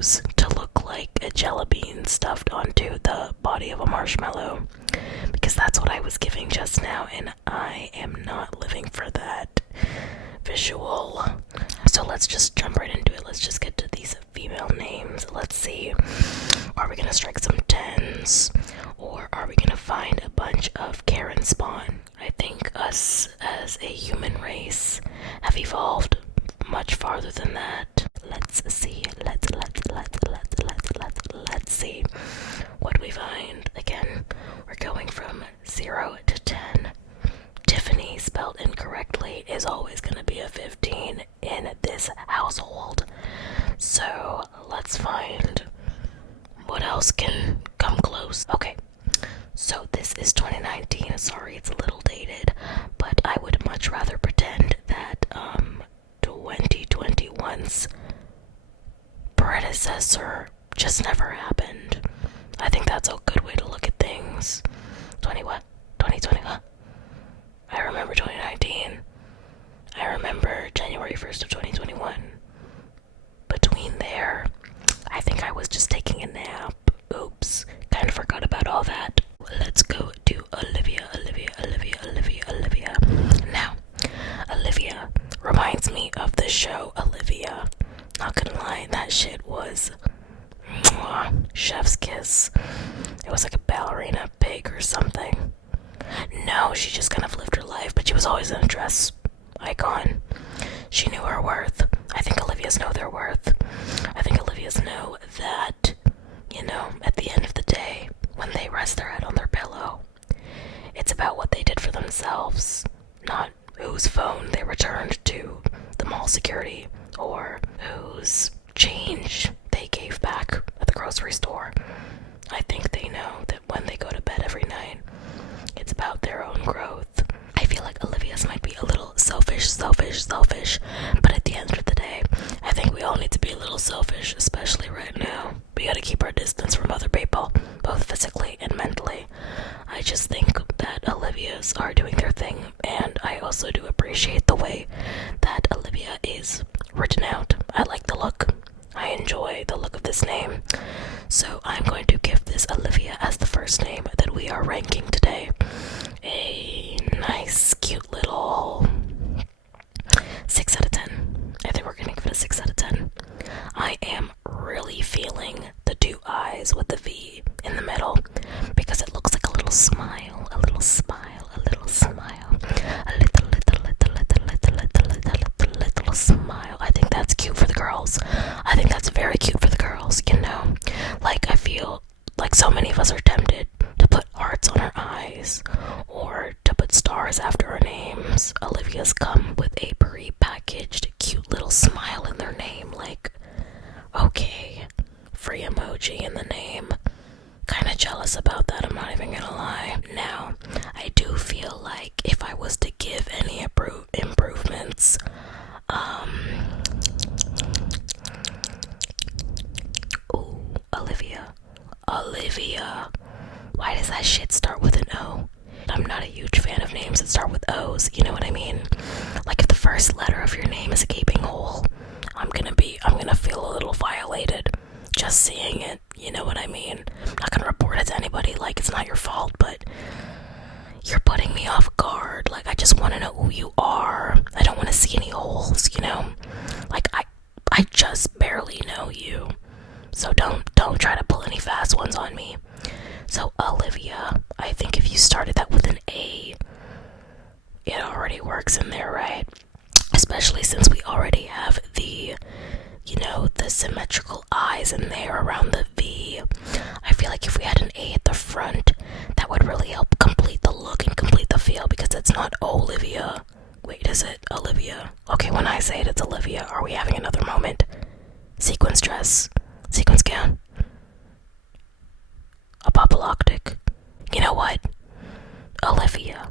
nose to look like a jelly bean stuffed onto the body of a marshmallow, because that's what I was giving just now, and I am not living for that visual. So let's just jump right into it. Let's just get to these female names. Let's see. Are we gonna strike some 10s, or are we gonna find a bunch of Karen spawn? I think us as a human race have evolved much farther than that. Let's see. Let's see what we find. Again, we're going from 0 to 10. Tiffany, spelled incorrectly, is always going to be a 15 in this household. So let's find what else can come close. Okay, so this is 2019. Sorry, it's a little dated, but I would much rather pretend that 2021's predecessor just never happened. I think that's a good way to look at things. 2020, huh? I remember 2019. I remember January 1st of 2021. Between there, I think I was just taking a nap. Oops, kind of forgot about all that. Let's go to Olivia. Now, Olivia reminds me of the show Olivia. Not gonna lie, that shit was chef's kiss. It was like a ballerina pig or something. No, she just kind of lived her life, but she was always in a dress icon. She knew her worth. I think Olivia's know their worth. I think Olivia's know that, at the end of the day, when they rest their head on their pillow, it's about what they did for themselves, not whose phone they returned to the mall security or whose change they gave back at the grocery store. I think they know that when they go to bed every night, it's about their own growth. I feel like Olivia's might be a little selfish, but at the end of the day, I think we all need to be a little selfish, especially right now. We gotta keep our distance from other people, both physically and mentally. I just think that Olivia's are doing their thing, and I also do appreciate the way that Olivia is written out. I like the look. I enjoy the look of this name. So I'm going to give this Olivia as the first name that we are ranking today a nice, cute little 6 out of 10. I think we're going to give it a 6 out of 10. I am really feeling the 2 eyes with the V in the middle because it looks like a little smile, a little smile, a little smile, a little smile. I think that's cute for the girls. I think that's very cute for the girls, Like, I feel like so many of us are tempted to put hearts on our eyes or to put stars after our names. Olivia's come with a pre-packaged cute little smile in their name. Like, okay, free emoji in the name. Kinda jealous about that, I'm not even gonna lie. Now, I do feel like if I was to give any improvements, Olivia. Why does that shit start with an O? I'm not a huge fan of names that start with O's, you know what I mean? Like, if the first letter of your name is a gaping hole, I'm gonna feel a little violated just seeing it, you know what I mean? I'm not gonna report it to anybody, like, it's not your fault, but you're putting me off guard. Like, I just want to know who you are. I don't want to see any holes, Like, I just barely know you. So don't try to pull any fast ones on me. So Olivia, I think if you started that with an A, it already works in there, right? Especially since we already have the symmetrical eyes in there around the V. I feel like if we had an A at the front, that would really help complete the look and complete the feel, because it's not Olivia. Wait, is it Olivia? Okay, when I say it, it's Olivia. Are we having another moment? Sequence dress. Sequence gown. Apocalyptic. You know what? Olivia.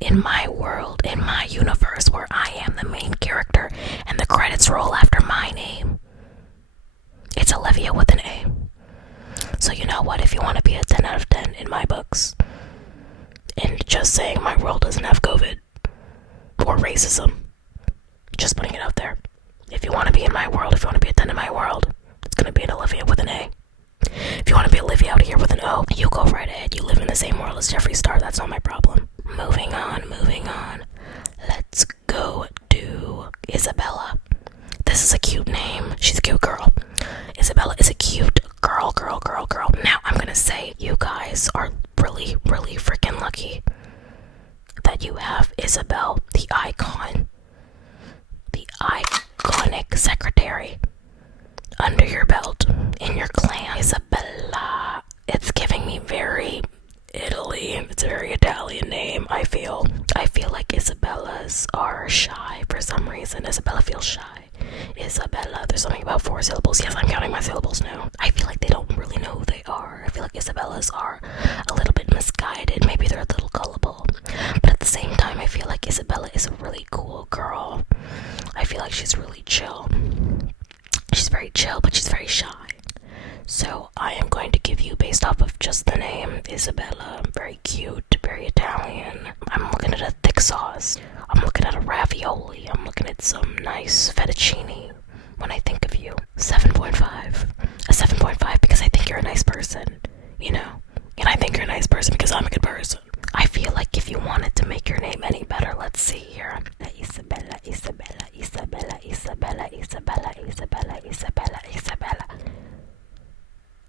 In my world, in my universe where I am the main character and the credits roll after my name, it's Olivia with an A. So you know what? If you want to be a 10 out of 10 in my books, and just saying my world doesn't have COVID or racism, just putting it out there. If you want to be in my world, if you want to be a 10 in my world, it's going to be an Olivia. Isabel, the icon, the iconic secretary, under your belt, in your clan. Isabella. It's giving me very Italy. It's a very Italian name, I feel. I feel like Isabellas are shy for some reason. Isabella feels shy. Isabella, there's something about 4 syllables. Yes, I'm counting my syllables now. I feel like they don't really know who they are. I feel like Isabellas are a little bit misguided. Maybe they're a little gullible. But at the same time, I feel like Isabella is a really cool girl. I feel like she's really chill. She's very chill, but she's very shy. So I am going to give you, based off of just the name, Isabella. Very cute, very Italian. I'm looking at a thick sauce. I'm looking at a ravioli. I'm looking at some nice fettuccine when I think of you. 7.5. A 7.5 because I think you're a nice person, you know? And I think you're a nice person because I'm a good person. I feel like if you wanted to make your name any better, let's see here. Isabella, Isabella, Isabella, Isabella, Isabella, Isabella, Isabella, Isabella.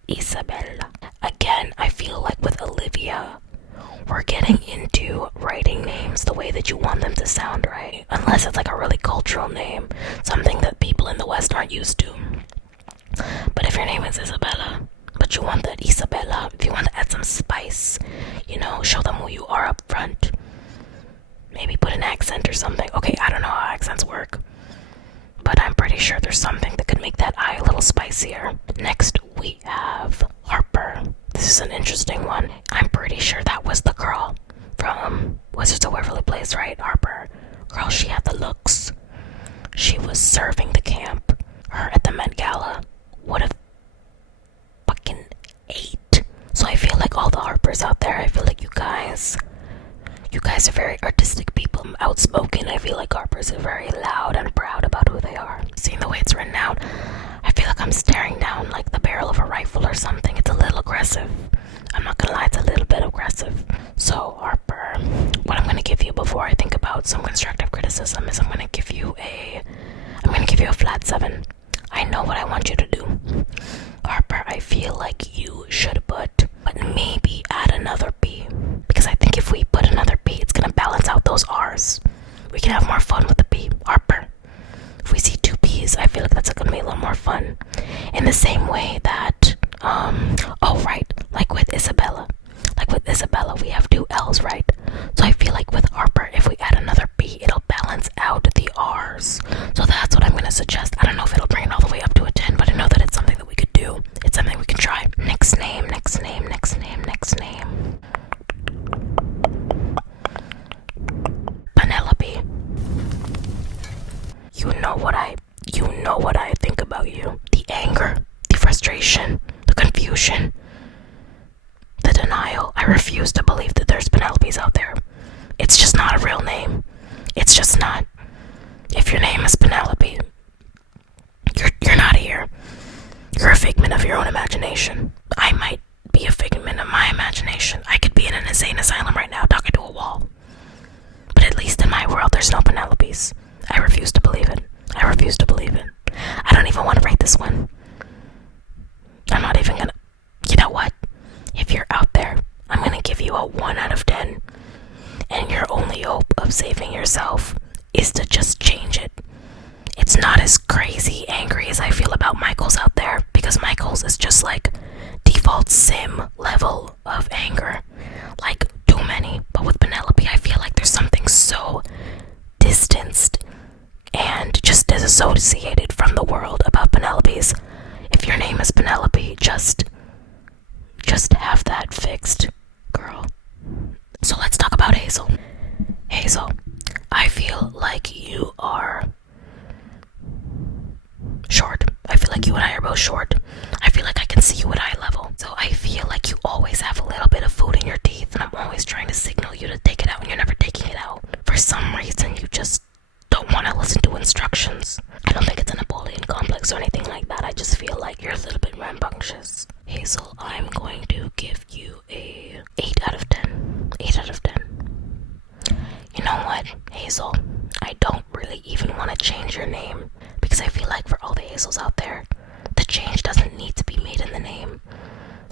Isabella. Again, I feel like with Olivia, we're getting into writing names the way that you want them to sound, right? Unless it's like a really cultural name, something that people in the West aren't used to. But if your name is Isabella, but you want that Isabella, if you want to add some spice, you know, show them who you are up front. Maybe put an accent or something. Okay, I don't know how accents work, but I'm pretty sure there's something that could make that I a little spicier. Next, we have Harper. This is an interesting one. I'm pretty sure that was the girl from Wizards of Waverly Place, right? Harper. Girl, she had the looks. She was serving the camp. Her at the Met Gala would have fucking ate. So I feel like all the Harpers out there, I feel like you guys are very artistic people, outspoken. I feel like Harpers are very loud and proud about who they are. Seeing the way it's written out, I feel like I'm staring down like the barrel of a rifle or something. It's a little aggressive. I'm not gonna lie, it's a little bit aggressive. So Harper, what I'm gonna give you before I think about some constructive criticism is I'm gonna give you a flat 7. I know what I want you to do. Harper, I feel like you should but maybe add another B. Because I think if we put another B, it's gonna balance out those R's. We can have more fun with the B. Harper. If we see 2 B's, I feel like that's gonna be a little more fun. In the same way that, like with Isabella. Like with Isabella, we have 2 L's, right? So I feel like with Harper, if we add another B, it'll balance out the R's. So that's what I'm gonna suggest. I don't know if it'll bring it all the way up to a 10, but I know that it's something that we could do. It's something we can try. Next name, next name, next name, next name. Penelope. You know what I think about you. The anger, the frustration, the confusion, the denial. I refuse to believe that there's Penelopes out there. It's just not a real name. It's just not. If your name is Penelope, you're not here. You're a figment of your own imagination. I might be a figment of my imagination. I could be in an insane asylum right now talking to a wall. But at least in my world, there's no Penelopes. I refuse to believe it. I refuse to believe it. I don't even want to rate this one. I'm not even gonna. You know what? If you're out there, I'm gonna give you a 1 out of 10. And your only hope of saving yourself is to just change it. It's not as crazy angry as I feel about Michael's out there, because Michael's is just like default sim level of anger. Like, too many. But with Penelope, I feel like there's something so distanced and just disassociated from the world about Penelope's. If your name is Penelope, just have that fixed, girl. So let's talk about Hazel. Hazel, I feel like you are short. I feel like you and I are both short. I feel like I can see you at eye level. So I feel like you always have a little bit of food in your teeth, and I'm always trying to signal you to take it out, and you're never taking it out. For some reason, you just don't want to listen to instructions. I don't think it's a Napoleon complex or anything like that. I just feel like you're a little bit rambunctious. Hazel, I'm going to give you a 8 out of 10. 8 out of 10. You know what, Hazel? I don't really even want to change your name, because I feel like for all the Hazels out there, the change doesn't need to be made in the name.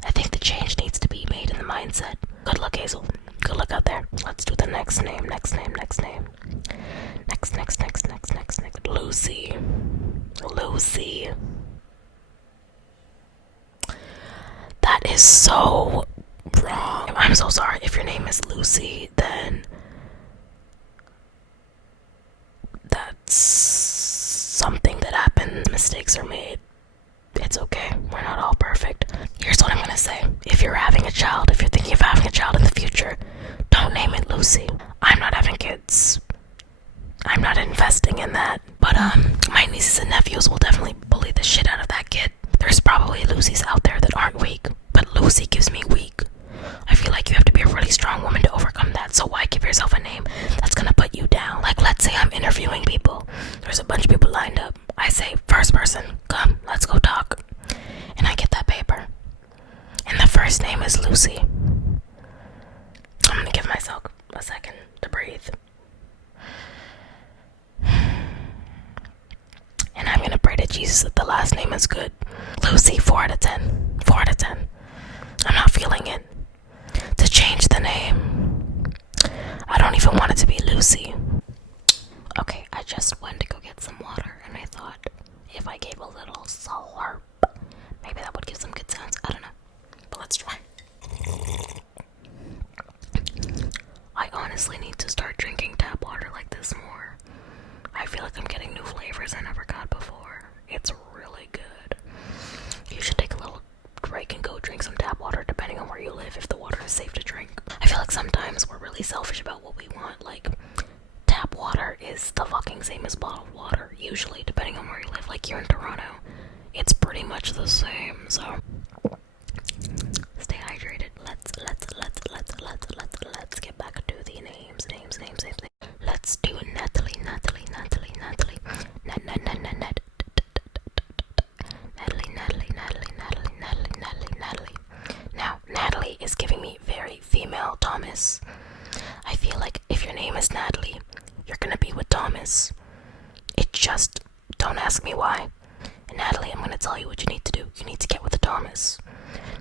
I think the change needs to be made in the mindset. Good luck, Hazel. Good luck out there. Let's do the next name, next name, next name. is so wrong. I'm so sorry. If your name is Lucy, then that's something that happened. Mistakes are made. It's okay. We're not all perfect. Here's what I'm gonna say. If you're having a child, if you're thinking of having a child in the future, don't name it Lucy. I'm not having kids. I'm not investing in that. But my nieces and nephews will definitely bully the shit out of that kid. There's probably Lucys out there that aren't weak, but Lucy gives me weak. I feel like you have to be a really strong woman to overcome that, so why give yourself a name that's gonna put you down? Like, let's say I'm interviewing people. There's a bunch of people lined up. I say, first person, come, let's go talk. And I get that paper. And the first name is Lucy. I'm gonna give myself a second to breathe. And I'm gonna pray to Jesus that the last name is good. Lucy, 4 out of 10. 4 out of 10. I'm not feeling it. To change the name. I don't even want it to be Lucy. Okay, I just went to go get some water, and I thought if I gave a little slurp, maybe that would give some good sounds. I don't know, but let's try. I honestly need to start drinking tap water like this more. I feel like I'm getting new flavors I never got before. It's really good. You should take a little break and go drink some tap water depending on where you live, if the water is safe to drink. I feel like sometimes we're really selfish about what we want. Like, tap water is the fucking same as bottled water, usually, depending on where you live. Like, here in Toronto, it's pretty much the same, so stay hydrated. Let's get back to the names. Let's do Natalie. Natalie. Now, Natalie is giving me very female Thomas. I feel like if your name is Natalie, you're gonna be with Thomas. It just, don't ask me why. And Natalie, I'm gonna tell you what you need to do. You need to get with the Thomas.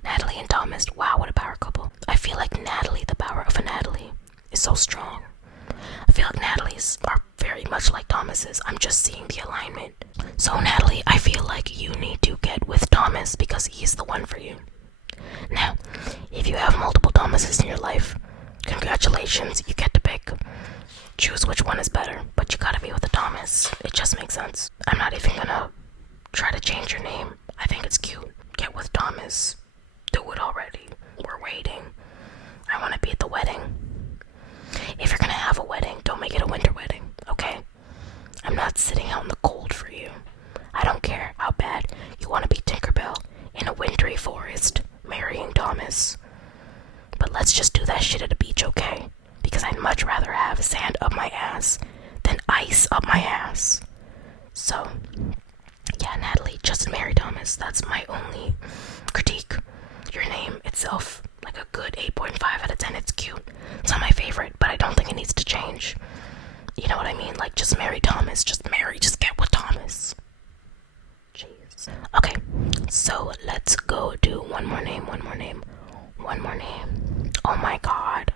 Natalie and Thomas, wow, what a power couple. I feel like Natalie, the power of a Natalie, is so strong. I feel like Natalie's are very much like Thomas's. I'm just seeing the alignment. So Natalie, I feel like you need to get with Thomas because he's the one for you. Now, if you have multiple Thomases in your life, congratulations, you get to pick. Choose which one is better, but you gotta be with the Thomas. It just makes sense. I'm not even gonna try to change your name. I think it's cute. Get with Thomas. Do it already. We're waiting. I wanna be at the wedding. If you're gonna have a wedding, don't make it a winter wedding, okay? I'm not sitting out in the cold for you. I don't care how bad you wanna be Tinkerbell in a wintry forest marrying Thomas. But let's just do that shit at a beach, okay? Because I'd much rather have sand up my ass than ice up my ass. So, yeah, Natalie, just marry Thomas. That's my only critique. Your name itself, like a good 8.5 out of 10. It's cute. It's not my favorite, but I don't think it needs to change. You know what I mean? Like, just marry Thomas. Just get with Thomas. Jeez. Okay, so let's go do one more name. Oh my god.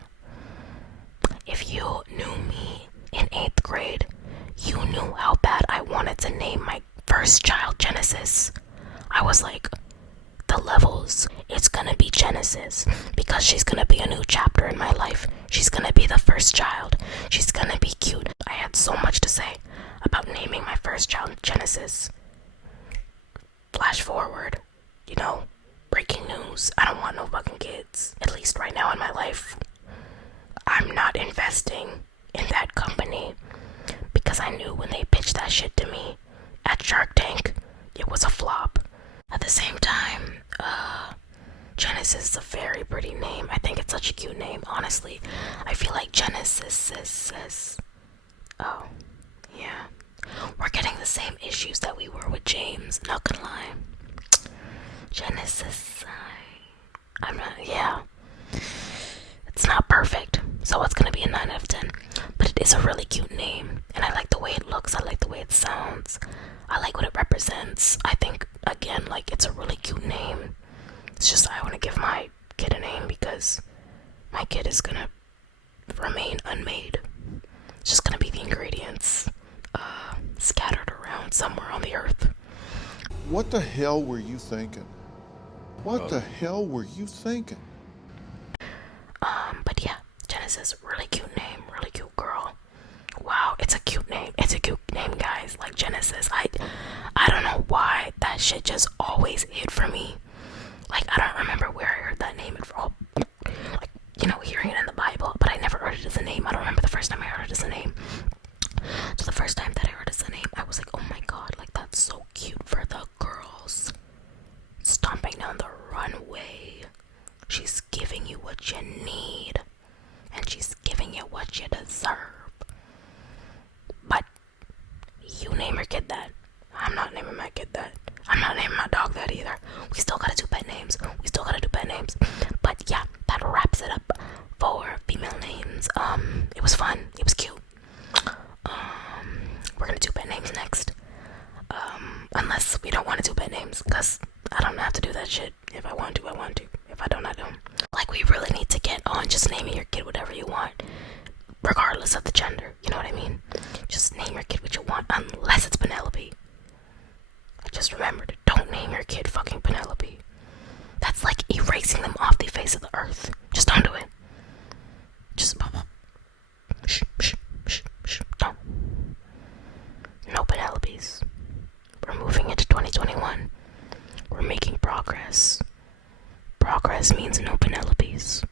If you knew me in 8th grade, you knew how bad I wanted to name my first child Genesis. I was like, the levels, it's gonna be Genesis, because she's gonna be a new chapter in my life. She's gonna be the first child. She's gonna be cute. I had so much to say about naming my first child Genesis. Flash forward, breaking news. I don't want no fucking kids. At least right now in my life. I'm not investing in that company because I knew when they pitched that shit to me at Shark Tank, it was a flop. At the same time, Genesis is a very pretty name. I think it's such a cute name, honestly. I feel like Genesis is... Oh, yeah. We're getting the same issues that we were with James, not gonna lie. Genesis, I'm not, yeah. It's not perfect, so it's gonna be a 9 out of 10. But it is a really cute name, and I like the way it looks, I like the way it sounds. I like what it represents. I think, again, like, it's a really cute name. It's just I want to give my kid a name because my kid is gonna remain unmade. It's just gonna be the ingredients scattered around somewhere on the earth. What the hell were you thinking? What the hell were you thinking? But yeah, Genesis, really cute name, really cute girl. Wow, it's a cute name. It's a cute name, guys. Like Genesis. I don't know why that shit just always hit for me. Like, I don't remember where I heard that name from. Like, hearing it in the Bible, but I never heard it as a name. I don't remember the first time I heard it as a name. So the first time that I heard it as a name, I was like, oh my god, like that's so cute for the girls. Stomping down the runway. She's giving you what you need. And she's giving you what you deserve. But you name your kid that. I'm not naming my kid that. I'm not naming my dog that either. We still gotta do pet names. But yeah, that wraps it up for female names. It was fun. It was cute. We're gonna do pet names next. Unless we don't want to do pet names, because I don't have to do that shit. If I want to, I want to. If I don't, I don't. Like, we really need to get on just naming your kid whatever you want, regardless of the gender. You know what I mean? Just name your kid what you want, unless it's Penelope. Just remember to don't name your kid fucking Penelope. That's like erasing them off the face of the earth. Just don't do it. Just don't. No Penelopes. We're moving into 2021. We're making progress. Progress means no Penelopes.